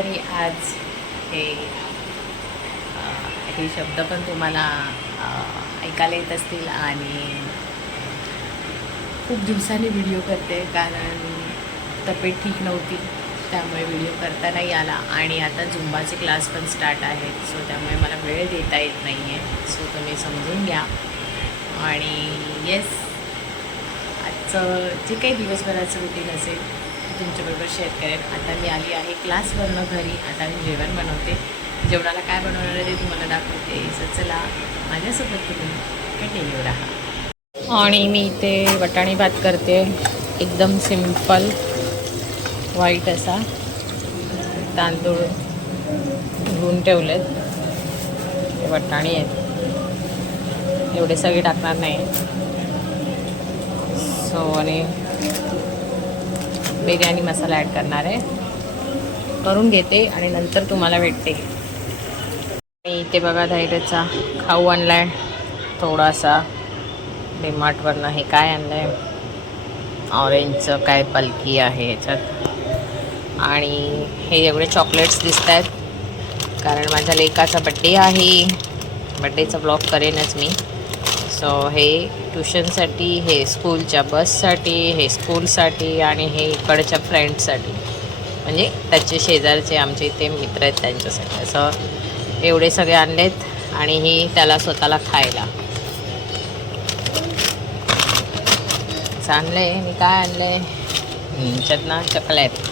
तरी आज हे हे शब्द पण तुम्हाला uh, ऐकायला येत असतील आणि खूप दिवसांनी व्हिडिओ करते कारण तब्येत ठीक नव्हती त्यामुळे व्हिडिओ करता नाही आला. आणि आता झुंबाचे क्लास पण स्टार्ट आहेत सो त्यामुळे मला वेळ देता येत नाही आहे सो तुम्ही समजून घ्या. आणि येस आजचं जे काही दिवसभराचं रुटीन असेल तुमच्याबरोबर शेअर करेन. आता मी आली आहे क्लासवरनं घरी. आता मी जेवण बनवते. जेवणाला काय बनवणार आहे ते तुम्हाला दाखवते. सो चला माझ्यासोबत तुम्ही कंटिन्यू राहा. आणि मी इथे वटाणी भात करते. एकदम सिंपल व्हाईट असा. तांदूळ धुवून ठेवलेत. वटाणे आहेत. एवढे सगळे टाकणार नाही. सो आणि बिर्याणी मसाला ॲड करणार आहे. करून घेते आणि नंतर तुम्हाला भेटते. मी इथे बघा धैर्यचा खाऊ आणला आहे थोडासा डिमार्टवरनं हे काय आणलं आहे ऑरेंजचं काय पलकी आहे याच्यात. आणि हे एवढे चॉकलेट्स दिसत आहेत कारण माझ्या लेकाचा बड्डे आहे. बड्डेचा ब्लॉग करेनच मी. सो हे ट्युशनसाठी हे स्कूलच्या बससाठी हे स्कूलसाठी आणि हे इकडच्या फ्रेंड्ससाठी. म्हणजे त्याचे शेजारचे आमचे इथे मित्र आहेत त्यांच्यासाठी. असं एवढे सगळे आणलेत आणि ही त्याला स्वतःला खायला. आणलं आहे आणि काय आणलं आहे ना चकल्या आहेत.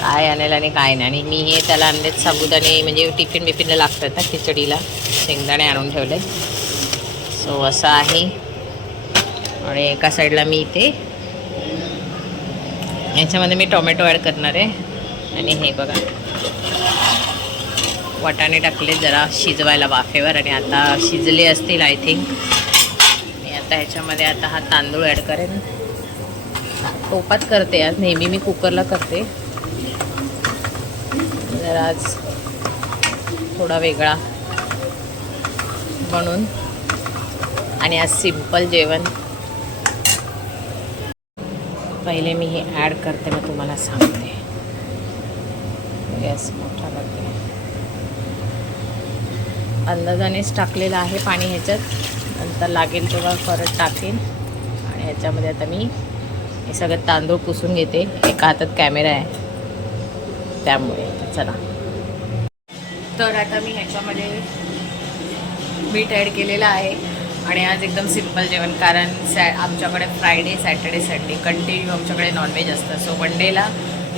काय आणायला आणि काय नाही. आणि मी हे त्याला आणलेत साबुदाणे म्हणजे टिफिन बिफिनला लागतात ना खिचडीला. शेंगदाणे आणून ठेवले सो असं आहे. आणि एका साईडला मी इथे याच्यामध्ये मी टोमॅटो ॲड करणार आहे. आणि हे बघा. वाटाणे टाकले जरा शिजवायला वाफेवर आणि आता शिजले असतील आय थिंक मी आता ह्याच्यामध्ये आता हा तांदूळ ॲड करेन. टोपात करते आज. नेहमी मी कुकरला करते. जर आज थोडा वेगळा म्हणून. आणि आज सिंपल जेवण. पहिले मी हे ॲड करते मग तुम्हाला सांगते. गॅस मोठा करते. अंदाजानेच टाकलेलं आहे पाणी ह्याच्यात. नंतर लागेल तेव्हा परत टाकेन. आणि ह्याच्यामध्ये आता मी हे सगळं तांदूळ पुसून घेते. एका हातात कॅमेरा आहे. त्यामुळे. चला. तर आता मी ह्याच्यामध्ये मीठ ॲड केलेलं आहे. आणि आज एकदम सिंपल जेवण कारण सॅ आमच्याकडे फ्रायडे सॅटर्डे संडे कंटिन्यू आमच्याकडे नॉनव्हेज असतं. सो वन डेला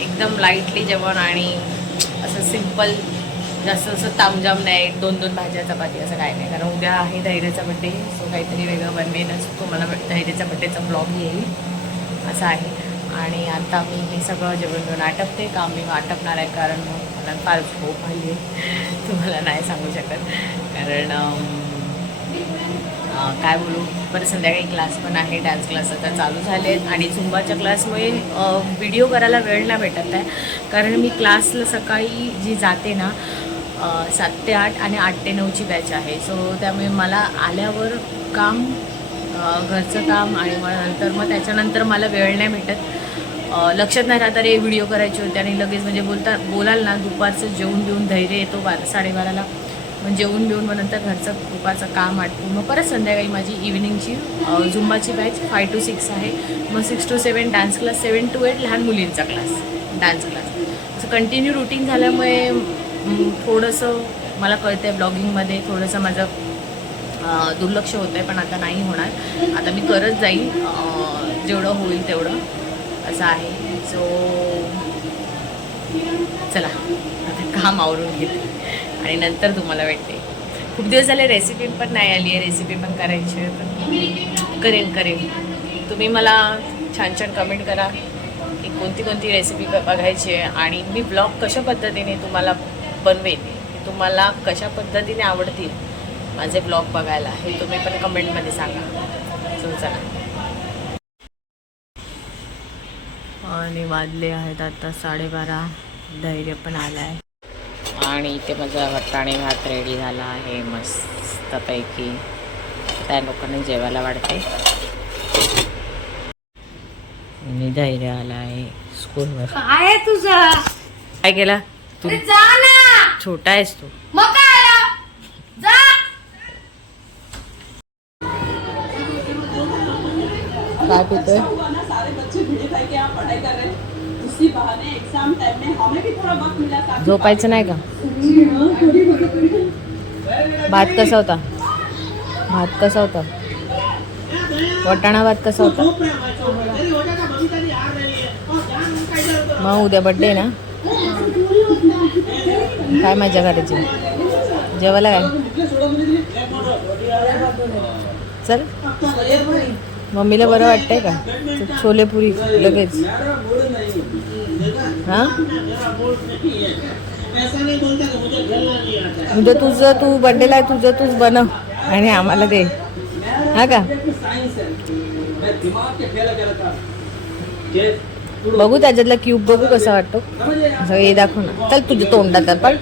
एकदम लाईटली जेवण आणि असं सिंपल जास्त असं तामजाम नाही दोन दोन भाज्या चपाती असं काय नाही. कारण उद्या आहे धैर्याचा बड्डे सो काहीतरी वेगळं बनवेनच. तुम्हाला धैर्याचा बड्डेचा ब्लॉग येईल. असं आहे. आणि आता मी हे सगळं जेवण घेऊन आटपते. काम मी आटपणार आहे कारण मग मला फार झोप आली आहे. तुम्हाला नाही सांगू शकत. कारण काय बोलू? बरं संध्याकाळी क्लास पण आहे. डान्स क्लास आता चालू झाले आहेत आणि झुंबाच्या क्लासमुळे व्हिडिओ करायला वेळ नाही भेटत आहे. कारण मी क्लासला सकाळी जी जाते ना सात ते आठ आणि आठ ते नऊची बॅच आहे. सो त्यामुळे मला आल्यावर काम घरचं काम आणि मग नंतर मग त्याच्यानंतर मला वेळ नाही भेटत. लक्षात नाही राहत अरे व्हिडिओ करायचे होते आणि लगेच म्हणजे बोलता बोलाल ना दुपारचं जेवून बिवून धैर्य येतो बारा साडेबाराला. मग जेवून बिवून मग नंतर घरचं दुपारचं काम आटपून. मग परत संध्याकाळी माझी इव्हिनिंगची झुंबाची बॅच फाय टू सिक्स आहे. मग six to seven dance class seven to eight लहान मुलींचा क्लास डान्स क्लास असं कंटिन्यू रुटीन झाल्यामुळे थोडंसं मला कळतं आहे ब्लॉगिंगमध्ये थोडंसं माझं दुर्लक्ष होतं आहे पण आता नाही होणार. आता मी करत जाईल जेवढं होईल तेवढं. असा आहे. सो चला आता काम आवरून घेते. आणि नंतर तुम्हाला भेटते. खूप दिवस झाले रेसिपी पण नाही आली आहे रेसिपी पण करायची आहे तर करेन करेन. तुम्ही मला छान छान कमेंट करा की कोणती कोणती रेसिपी बघायची आहे. आणि मी ब्लॉग कशा पद्धतीने तुम्हाला बनवेन तुम्हाला कशा पद्धतीने आवडतील माझे ब्लॉग बघायला हे तुम्ही पण कमेंटमध्ये सांगा. सो चला. आणि वाजले आहेत आता साडेबारा. धैर्य पण आला आहे आणि इथे माझा वटाणे भात रेडी झाला आहे मस्तपैकी. त्या लोकांना जेवायला वाढते. आणि धैर्य आला आहे स्कूलवर काय आहे तुझं? काय केला? तू अरे जा ना. छोटा आहेस तू. काय पितोय? भिड़े भाई के यहाँ पढ़ाई कर रहे हैं उसी बहाने एग्जाम टाइम में हमें भी थोड़ा वक्त मिला झोपायचं नाही का? भात कसा होता? भात कसा होता? वटाणा भात कसा होता? मग उद्या बड्डे ना? काय मजा करायची? जेवायला काय? चल. मम्मीला बरं वाटतंय का? छोलेपुरी छोले पुरी लगेच. हां? म्हणजे तुझं तू बड्डेला आहे तुझं तूच बनव आणि आम्हाला दे. हा का? बघू त्याच्यातला क्यूब बघू कसा वाटतो. असं हे दाखव ना. चल तुझ्या तोंडात तर पण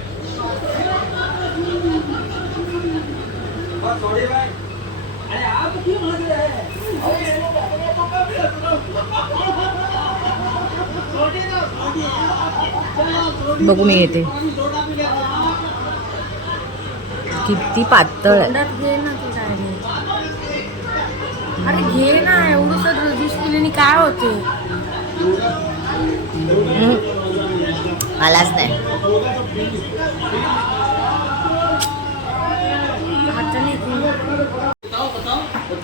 बघू मी येते. किती पातळ आहे. अरे घे ना एवढं तर ज्यूस पिल्याने काय होते. मलाच नाही हाताने बघू टेंशन चल रही है अरे टेंशन पागल दाखव ना मेंटल अभी एक सवाल पूछेगा फिर दूसरा सवाल पूछेगा और मुझे क्या पता उनके क्या जवाब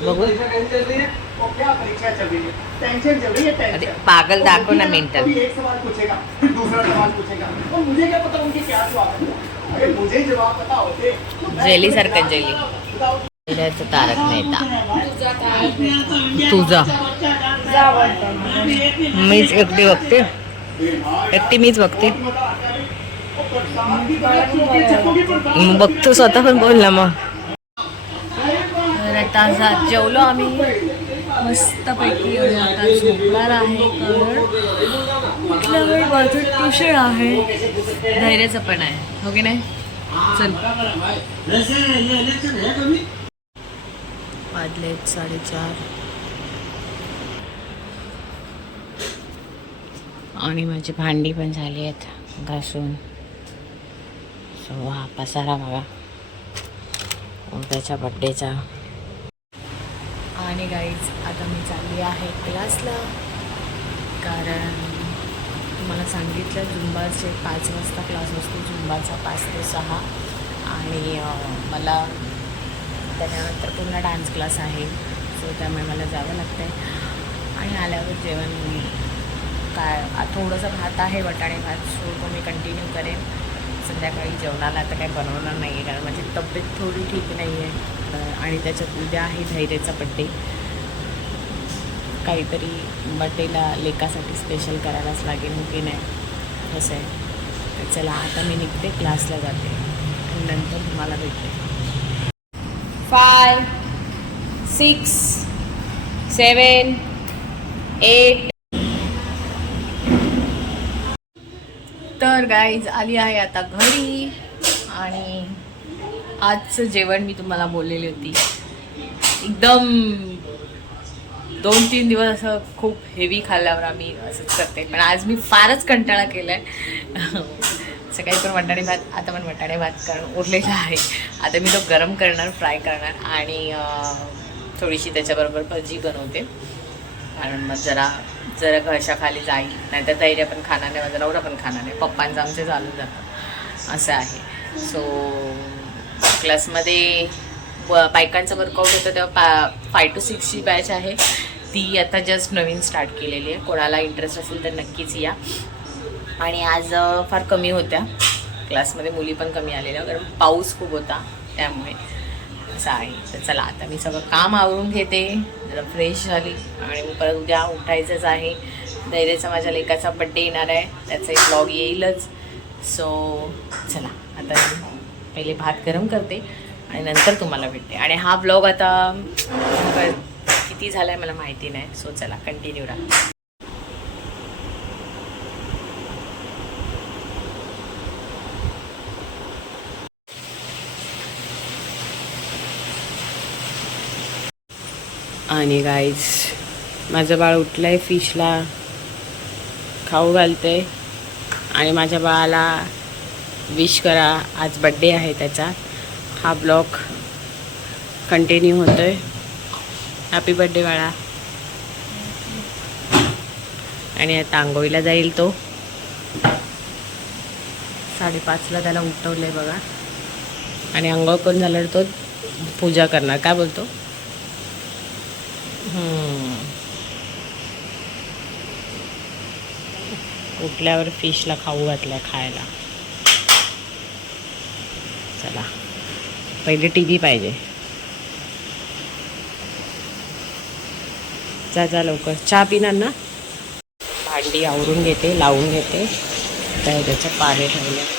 है? अरे मुझे जवाब पता होते. जेली सारखं जेली. तारक मेहता. तुझा मीच एकटी बघते. एकटी मीच बघते. बघतो स्वतः पण बोल ना मग. आता जेवलो आम्ही. मस्तपैकी आणि आता झोपणार आहे. कारण उठल्यावर माझं ट्युशन आहे. धैर्याचं पण आहे. हो की नाही? चल. वाजलेत साडेचार. आणि माझी भांडी पण झाली आहेत घासून. सो हा पसारा बघा. उद्याच्या बड्डेचा आणि गाईज आता मी चालली आहे क्लासला कारण तुम्हाला सांगितलं झुंबाचे पाच वाजता क्लास असतो झुंबाचा पाच ते सहा. आणि मला त्याच्यानंतर पूर्ण डान्स क्लास आहे. सो त्यामुळे मला जावं लागतं आहे आणि आल्यावर जेवण काय थोडंसं भात आहे वटाणे भात. सो तो मी कंटिन्यू करेन. संध्याकाळी जेवणाला आता काही बनवणार नाही आहे कारण माझी तब्येत थोडी ठीक नाही आहे आणि त्याच्यात उद्या आहे धैर्याचा बड्डे काहीतरी बड्डेला लेकासाठी स्पेशल करायलाच लागेल हो की नाही? असं आहे. चला आता मी निघते क्लासला जाते. आणि नंतर तुम्हाला भेटते. फाय सिक्स सेवन एट तर गाईज आली आहे आता घरी. आणि आजचं जेवण मी तुम्हाला बोललेली होती. एकदम दोन तीन दिवस असं खूप हेवी खाल्ल्यावर आम्ही असंच करते. पण आज मी फारच कंटाळा केला आहे सकाळी पण वटाणे भात आता पण वटाणे भात कारण उरलेला आहे. आता मी तो गरम करणार फ्राय करणार. आणि थोडीशी त्याच्याबरोबर भजी बनवते. कारण मग जरा जरा घशाखाली जाईल नाहीतर धैर्य पण खाणार नाही माझा नवरा पण खाणार नाही. पप्पांचं आमचे चालून जातं असं आहे. सो क्लासमध्ये व बायकांचं वर्कआउट होतं तेव्हा पा फाय टू सिक्सची बॅच आहे. ती आता जस्ट नवीन स्टार्ट केलेली आहे. कोणाला इंटरेस्ट असेल तर नक्कीच या. आणि आज फार कमी होत्या. क्लासमध्ये मुली पण कमी आलेल्या. कारण पाऊस खूप होता त्यामुळे. असं आहे तर चला आता मी सगळं काम आवरून घेते जरा फ्रेश झाली. आणि मग परत उद्या उठायचंच आहे. धैर्याचा माझ्या लेकाचा बड्डे येणार आहे. त्याचा एक ब्लॉग येईलच. सो चला. आता पहिले भात गरम करते आणि नंतर तुम्हाला भेटते. आणि हा ब्लॉग आता किती झाला आहे मला माहिती नाही. सो चला कंटिन्यू राहा. आणि गाईज माझं बाळ उठलं आहे फिशला खाऊ घालते आणि माझ्या बाळाला विश करा आज बड्डे आहे त्याचा. हा ब्लॉग कंटिन्यू होतो आहे हॅपी बड्डे बाळा. आणि आता आंघोळीला जाईल तो. साडेपाचला त्याला उठवलं आहे बघा. आणि आंघोळ करून झाल्यावर तो पूजा करणार. काय बोलतो? कुठल्यावर फिशला खाऊ घातलं खायला. चला. पहिले टी व्ही पाहिजे. जा जा लवकर. चहा पिणार ना? भांडी आवरून घेते लावून घेते. तर त्याचं पाणी ठेवलं.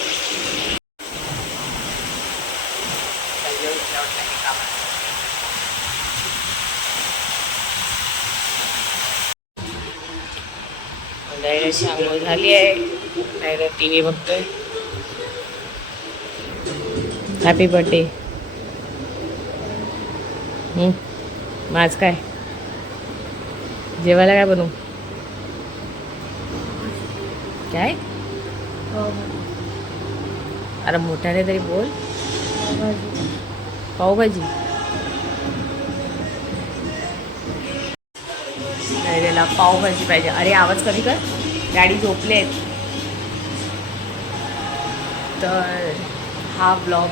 डायरेक्ट आंघोळ झाली आहे. डायरेक्ट टी व्ही बघतोय. हॅपी बर्थडे आज काय? जेवायला काय बनवू? काय? अरे मोठ्याने तरी बोल. पावभाजी. मला पावभाजी पाहिजे. अरे आवाज कमी कर. गाडी झोपले आहेत तर हा ब्लॉग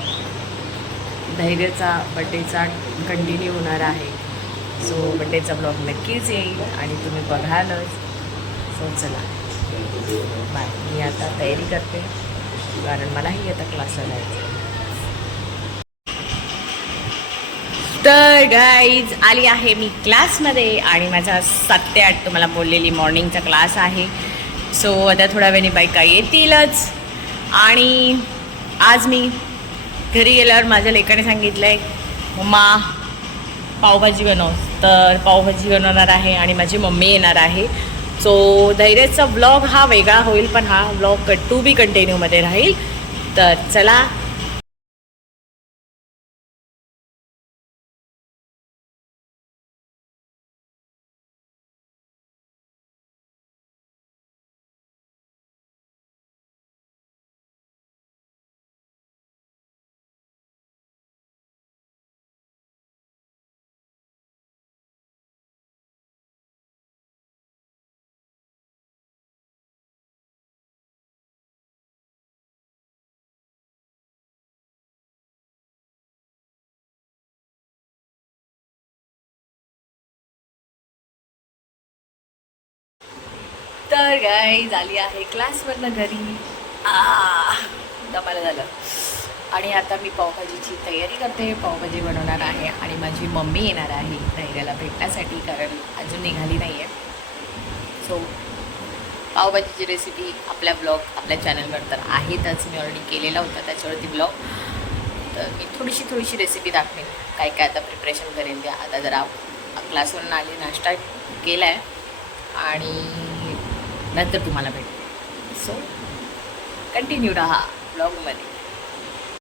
धैर्यचा बड्डेचा कंटिन्यू होणार आहे. सो बड्डेचा ब्लॉग नक्कीच येईल आणि तुम्ही बघालच. सो चला. बाय मी आता तयारी करते. कारण मलाही आता क्लासला जायचं तर गाईज आली आहे मी क्लासमध्ये आणि माझा सात ते आठ तुम्हाला बोललेली मॉर्निंगचा क्लास आहे. सो आता थोड्या वेळाने बायका येतीलच. आणि आज मी घरी गेल्यावर माझ्या लेकाने सांगितलं आहे मम्मा पावभाजी बनव. तर पावभाजी बनवणार आहे आणि माझी मम्मी येणार आहे. सो धैर्याचा ब्लॉग हा वेगळा होईल पण हा ब्लॉग टू बी कंटिन्यूमध्ये राहील. तर चला तर गाई झाली आहे क्लासवरनं घरी. आ दमाला झालं. आणि आता मी पावभाजीची तयारी करते. पावभाजी बनवणार आहे आणि माझी मम्मी येणार आहे धैर्याला भेटण्यासाठी कारण अजून निघाली नाही आहे सो पावभाजीची रेसिपी आपल्या ब्लॉग आपल्या चॅनलवर तर आहेतच. मी ऑलरेडी केलेला होता त्याच्यावरती ब्लॉग तर मी थोडीशी थोडीशी रेसिपी दाखवेन. काय काय आता प्रिपरेशन करेन ते आता जरा क्लासवरून आली नाश्ता केला आहे आणि नंतर तुम्हाला भेट सो कंटिन्यू राहा ब्लॉगमध्ये